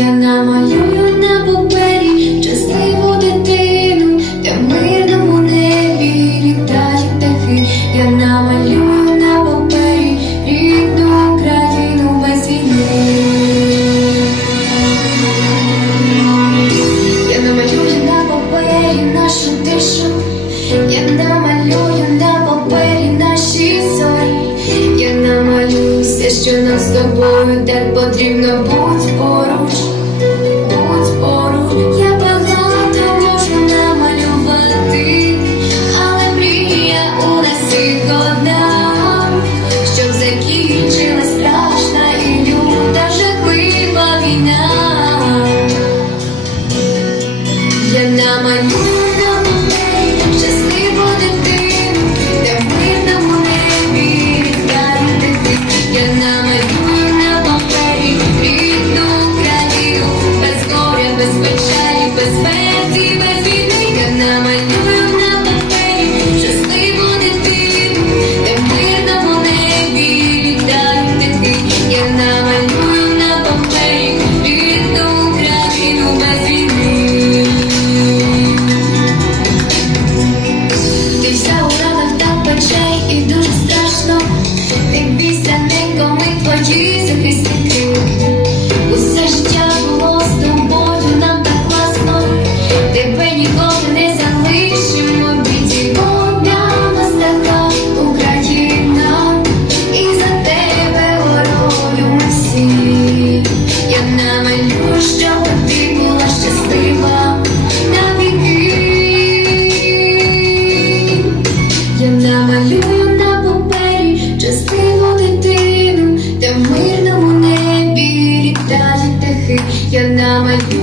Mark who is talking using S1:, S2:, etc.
S1: Я намалюю на папері щасливу дитину, де мирному небі літають птахи. Я намалюю на папері рідну країну без війни. Я намалюю на папері нашу тишу, я намалюю на папері наші зорі. Я намалююся, що нам з тобою так потрібно будь поруч. намалюю на папері частину дитину, та в мирному небі літають птахи, я намалюю.